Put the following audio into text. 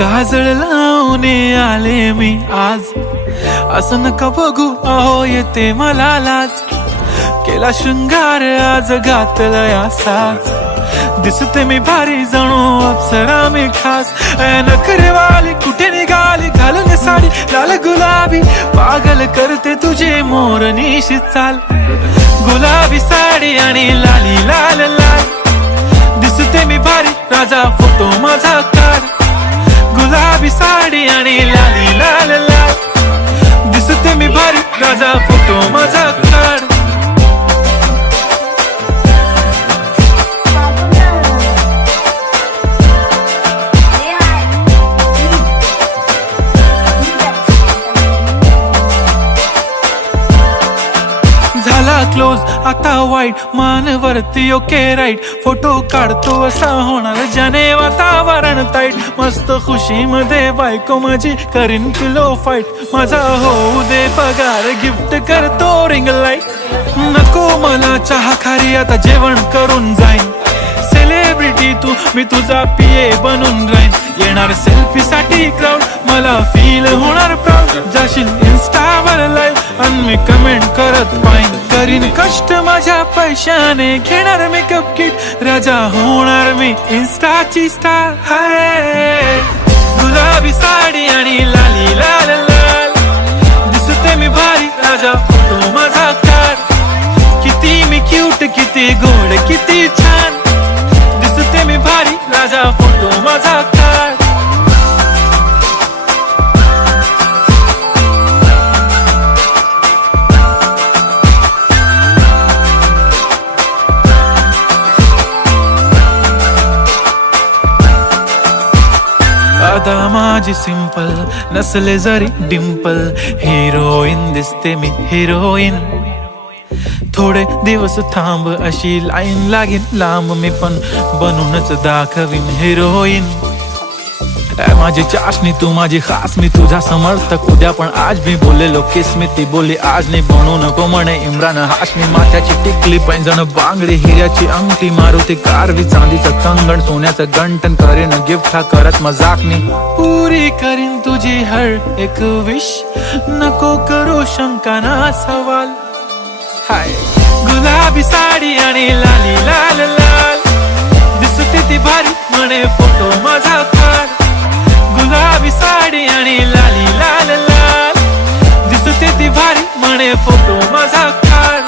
काजळ लावून आले मी आज, असं नका बघू अहो येते मला लाज. केला शृंगार आज घातला साज, दिसते मी भारी जणू अप्सरा मी खास. नखरेवाली कुठे निघाली घालून साडी लाल गुलाबी, पागल करते तुझे मोरनीशी चाल. गुलाबी साडी आणि लाली लाल लाल, दिसते मी भारी राजा फोटो माझा काढ. गुलाबी साडी आणि लाली लाल लाल, दिसते मी भारी राजा फोटो माझा काढ. झाला क्लोज आता वाईट, मानवरती ओके राईट. फोटो काढतो असा होणार ज्याने वातावरण ताईट. मस्त खुशी मध्ये बायको माझी करीन पिलो फाईट. माझा होऊ दे पगार गिफ्ट करतो रिंग लाईट. नको मला चहा खारी आता जेवण करून जाईन. सेलिब्रिटी तू मी तुझा पिये बनून राहीन. येणार सेल्फी साठी क्राऊड मला फील होणार प्राऊड. जाशील इन्स्टावर लाईव्ह आणि मी कमेंट करत पाहिन. करीन कष्ट माझ्या पैशाने घेणार मेकअप किट. राजा होणार मी इन्स्टाची स्टार. हाय गुलाबी साडी आणि लाली लाल लाल, दिसते मी भारी राजा फोटो माझा काढ. किती मी क्यूट किती गोड किती छान, दिसते मी भारी राजा फोटो माझा काढ. आता माझी सिंपल नसले जरी डिंपल, हिरोईन दिसते मी हिरोईन. थोडे दिवस थांब अशी लाईन लागेल लांब, मी पण बनूनच दाखवीन हिरोईन. माझी चाशनी तू माझी खास, मी तुझा समर्थक उद्या पण आज मी बोललेलो किस मी ती बोली आज नाही. बनू नको म्हणे इम्रान हाशमी. माथ्याची टिकली पैंजण बांगडी हिऱ्याची अंगठी, मारुती कारवी चांदीचं कंगण सोन्याचं गंटन. करीन गिफ्ट हा करत मजाकनी, पुरी करीन तुझी हर एक विश. नको करू शंका ना सवाल. हाय गुलाबी साडी आणि लाली लाल लाल, दिसते ती भारी म्हणे फोटो माझा काढ. गुलाबी साडी आणि लाली लाल लाल, दिसते ती भारी म्हणे फोटो माझा काढ.